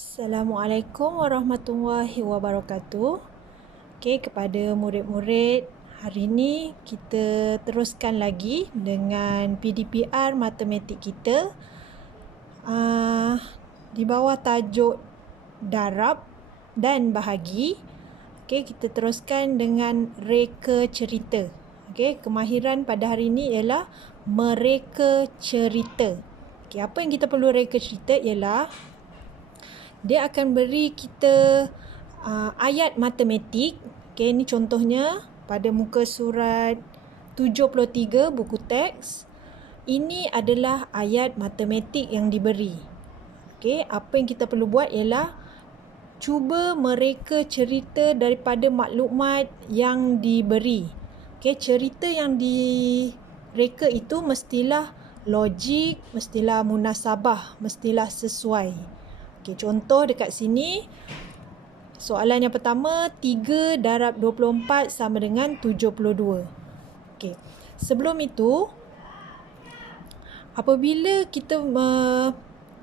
Assalamualaikum warahmatullahi wabarakatuh. Okey, kepada murid-murid, hari ini kita teruskan lagi dengan PDPR matematik kita di bawah tajuk darab dan bahagi. Okey, kita teruskan dengan reka cerita. Okey, kemahiran pada hari ini ialah mereka cerita. Okey, apa yang kita perlu reka cerita ialah dia akan beri kita ayat matematik. Okey, ini contohnya pada muka surat 73 buku teks. Ini adalah ayat matematik yang diberi. Okey, apa yang kita perlu buat ialah cuba mereka cerita daripada maklumat yang diberi. Okey, cerita yang direka itu mestilah logik, mestilah munasabah, mestilah sesuai. Okey, contoh dekat sini, soalan yang pertama, 3 darab 24 sama dengan 72. Okey, sebelum itu, apabila kita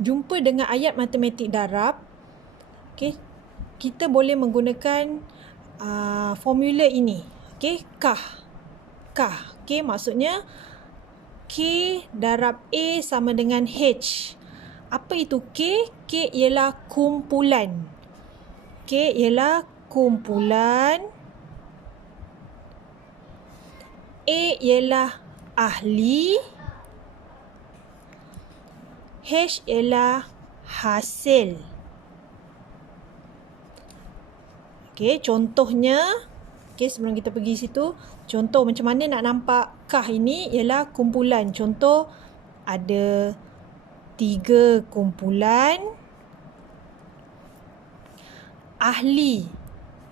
jumpa dengan ayat matematik darab, okey, kita boleh menggunakan formula ini. Okey, kah. Okey, maksudnya K darab A sama dengan H. Apa itu K? K ialah kumpulan. K ialah kumpulan. A ialah ahli. H ialah hasil. Okey, contohnya, okey, sebelum kita pergi situ, contoh macam mana nak nampak kah ini ialah kumpulan. Contoh, ada 3 kumpulan ahli.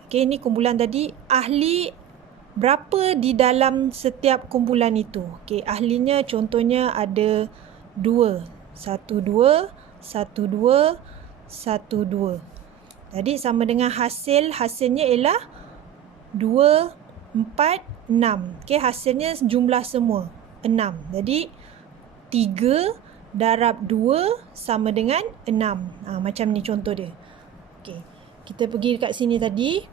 Okey, ini kumpulan tadi. Ahli berapa di dalam setiap kumpulan itu? Okey, ahlinya contohnya ada 2. 1, 2, 1, 2, 1, 2. Jadi sama dengan hasilnya ialah 2, 4, 6. Okey, hasilnya jumlah semua 6. Jadi 3 darab 2 sama dengan 6. Macam ni contoh dia. Okey, kita pergi dekat sini tadi.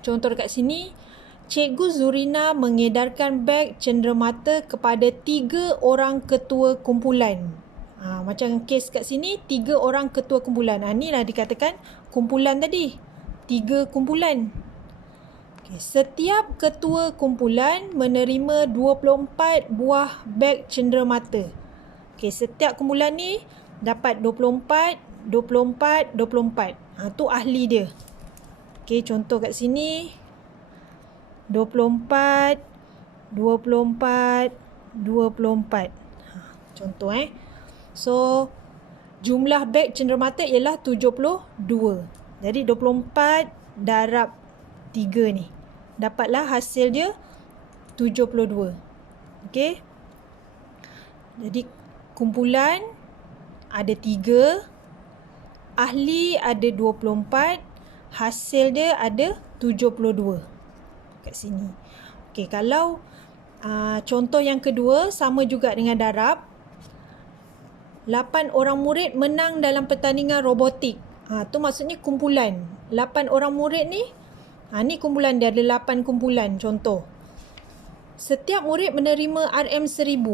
Contoh dekat sini, Cikgu Zurina mengedarkan beg cenderamata kepada 3 orang ketua kumpulan. Macam kes kat sini, 3 orang ketua kumpulan. Inilah dikatakan kumpulan tadi. 3 kumpulan. Okay. Setiap ketua kumpulan menerima 24 buah beg cenderamata. Okey, setiap kumpulan ni dapat 24, 24, 24. Tu ahli dia. Okey, contoh kat sini 24, 24, 24. Contoh So, jumlah beg cenderamata ialah 72. Jadi 24 darab 3 ni. Dapatlah hasil dia 72. Okey. Jadi kumpulan ada 3, ahli ada 24, hasil dia ada 72 kat sini. Okey, kalau contoh yang kedua sama juga dengan darab. 8 orang murid menang dalam pertandingan robotik. Tu maksudnya kumpulan. 8 orang murid ni, ni kumpulan dia, ada 8 kumpulan contoh. Setiap murid menerima RM1000.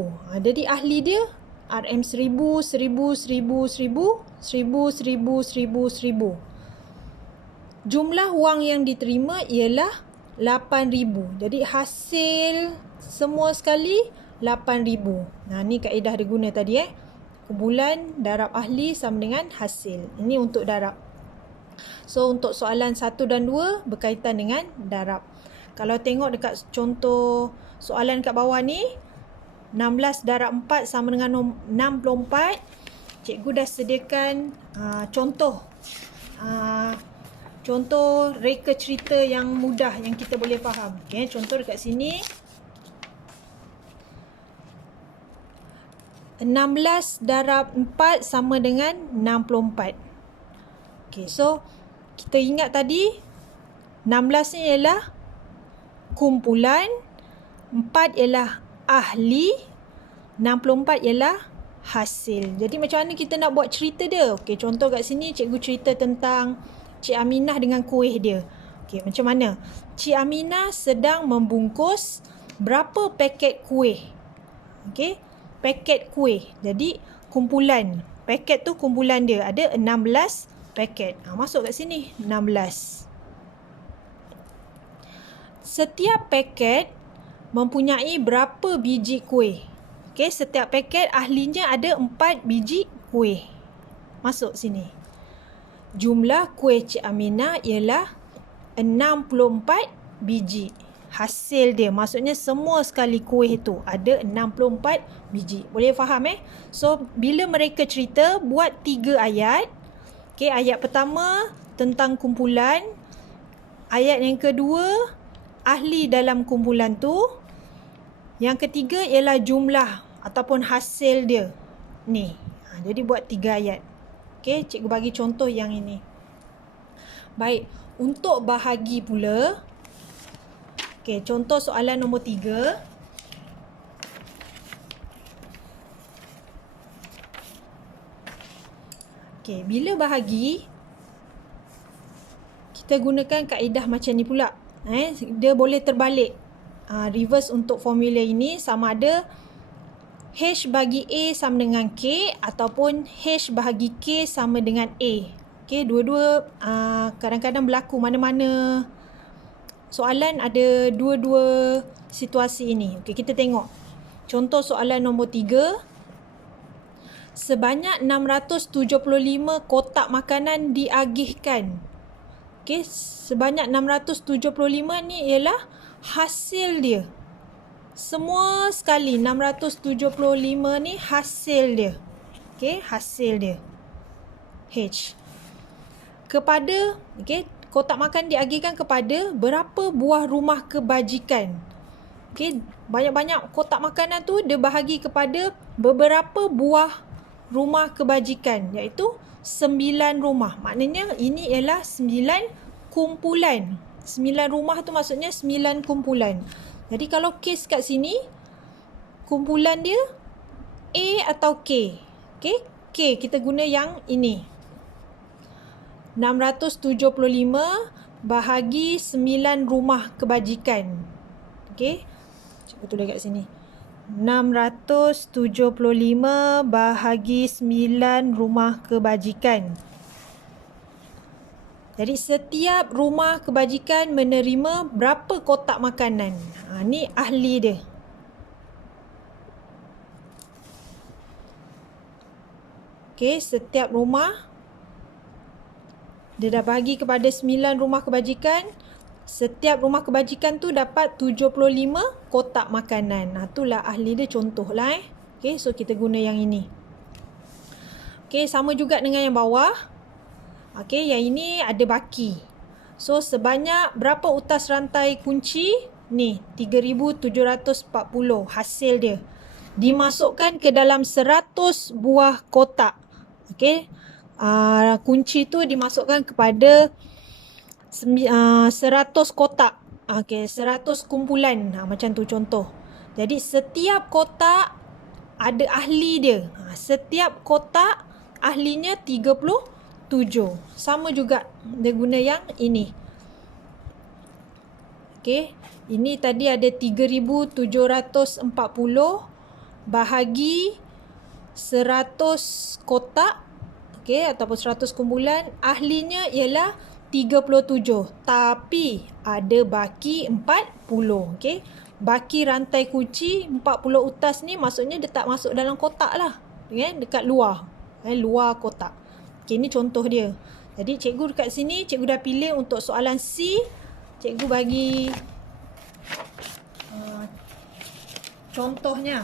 Jadi ahli dia RM1000, 1000, 1000, 1000, 1000, 1000, 1000, 1000. Jumlah wang yang diterima ialah 8000. Jadi hasil semua sekali 8000. Ni kaedah dia guna tadi Kumpulan darab ahli sama dengan hasil. Ini untuk darab. So untuk soalan 1 dan 2 berkaitan dengan darab. Kalau tengok dekat contoh soalan kat bawah ni, 16 darab 4 sama dengan 64. Cikgu dah sediakan contoh reka cerita yang mudah yang kita boleh faham. Okay, contoh dekat sini, 16 darab 4 sama dengan 64. Okay, so kita ingat tadi 16 ni ialah kumpulan, 4 ialah ahli, 64 ialah hasil. Jadi macam mana kita nak buat cerita dia? Okey, contoh kat sini cikgu cerita tentang Cik Aminah dengan kuih dia. Okey, macam mana? Cik Aminah sedang membungkus berapa paket kuih? Okey, paket kuih. Jadi kumpulan. Paket tu kumpulan dia ada 16 paket. Masuk kat sini 16. Setiap paket mempunyai berapa biji kuih? Okey, setiap paket ahlinya ada 4 biji kuih. Masuk sini. Jumlah kuih Cik Aminah ialah 64 biji. Hasil dia, maksudnya semua sekali kuih tu ada 64 biji. Boleh faham So, bila mereka cerita, buat 3 ayat. Okey, ayat pertama tentang kumpulan. Ayat yang kedua, ahli dalam kumpulan tu. Yang ketiga ialah jumlah ataupun hasil dia. Ni. Jadi buat 3 ayat. Okey, cikgu bagi contoh yang ini. Baik, untuk bahagi pula. Okey, contoh soalan nombor 3. Okey, bila bahagi, kita gunakan kaedah macam ni pula. Dia boleh terbalik. Reverse untuk formula ini sama ada H bagi A sama dengan K ataupun H bahagi K sama dengan A. Okey, dua-dua kadang-kadang berlaku mana-mana soalan ada dua-dua situasi ini. Okey, kita tengok. Contoh soalan nombor 3. Sebanyak 675 kotak makanan diagihkan. Okey, sebanyak 675 ni ialah hasil dia. Semua sekali 675 ni hasil dia. Okey, hasil dia. H. Kepada, okey, kotak makan diagihkan kepada berapa buah rumah kebajikan. Okey, banyak-banyak kotak makanan tu dia bahagi kepada beberapa buah rumah kebajikan, iaitu 9 rumah. Maknanya ini ialah 9 kumpulan. 9 rumah tu maksudnya 9 kumpulan. Jadi kalau kes kat sini, kumpulan dia A atau K. Okey, K kita guna yang ini. 675 bahagi 9 rumah kebajikan. Okey, cikgu tulis kat sini. 675 bahagi 9 rumah kebajikan. Jadi setiap rumah kebajikan menerima berapa kotak makanan? Ni ahli dia. Okey, setiap rumah dia dah bagi kepada 9 rumah kebajikan. Setiap rumah kebajikan tu dapat 75 kotak makanan. Itulah ahli dia, contohlah. Okey, so kita guna yang ini. Okey, sama juga dengan yang bawah. Okey, yang ini ada baki. So, sebanyak berapa utas rantai kunci? Ni, 3,740 hasil dia. Dimasukkan ke dalam 100 buah kotak. Okey, kunci tu dimasukkan kepada 100 kotak. Okey, 100 kumpulan. Macam tu contoh. Jadi, setiap kotak ada ahli dia. Setiap kotak ahlinya 37. Sama juga dia guna yang ini. Okey, ini tadi ada 3,740 bahagi 100 kotak. Okey, ataupun 100 kumpulan. Ahlinya ialah 37. Tapi ada baki 40. Okey, baki rantai kunci 40 utas ni maksudnya dia tak masuk dalam kotak lah. Dekat luar. Luar kotak. Okey, ni contoh dia. Jadi cikgu dekat sini, cikgu dah pilih untuk soalan C. Cikgu bagi contohnya.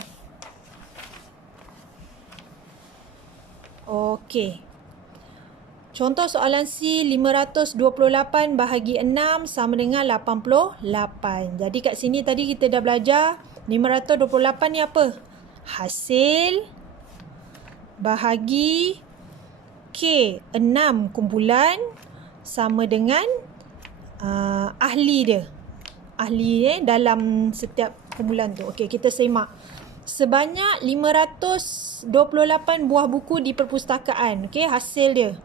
Okey. Contoh soalan C, 528 bahagi 6 sama dengan 88. Jadi kat sini tadi kita dah belajar 528 ni apa? Hasil bahagi K, 6 kumpulan sama dengan ahli dia. Ahli dalam setiap kumpulan tu. Okey, kita semak. sebanyak 528 buah buku di perpustakaan. Okey, hasil dia.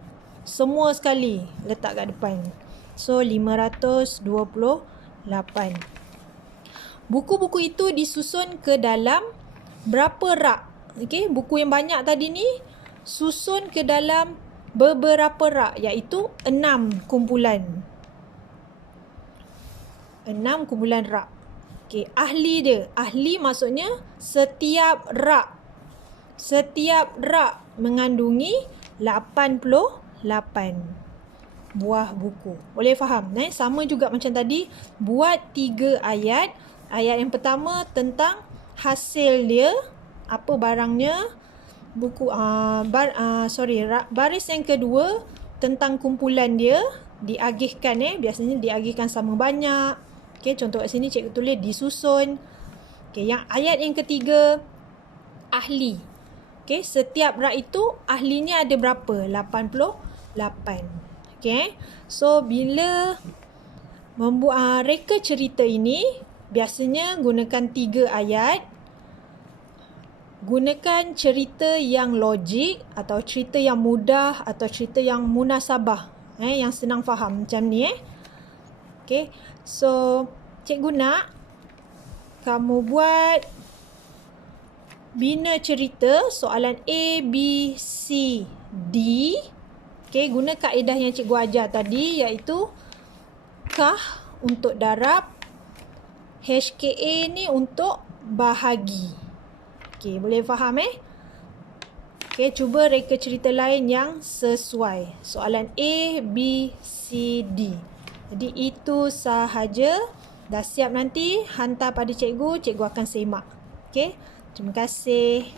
Semua sekali letak kat depan. So, 528. Buku-buku itu disusun ke dalam berapa rak? Okey, buku yang banyak tadi ni susun ke dalam beberapa rak, iaitu 6 kumpulan. 6 kumpulan rak. Okey, ahli dia. Ahli maksudnya setiap rak mengandungi 88 buah buku. Boleh faham? Sama juga macam tadi, buat 3 ayat. Ayat yang pertama tentang hasil dia, apa barangnya, baris yang kedua tentang kumpulan dia, diagihkan biasanya diagihkan sama banyak. Okey, contoh kat sini cikgu tulis disusun. Okey, yang ayat yang ketiga ahli. Okey, setiap rak itu ahlinya ada berapa? 88. Okey. So bila membuat reka cerita ini biasanya gunakan 3 ayat. Gunakan cerita yang logik atau cerita yang mudah atau cerita yang munasabah, yang senang faham macam ni. Okey. So, cikgu nak kamu buat bina cerita soalan A, B, C, D. Okey, guna kaedah yang cikgu ajar tadi, iaitu kah untuk darab, HKA ni untuk bahagi. Okey, boleh faham Okey, cuba reka cerita lain yang sesuai. Soalan A, B, C, D. Jadi itu sahaja. Dah siap nanti hantar pada cikgu, cikgu akan semak. Okey, terima kasih.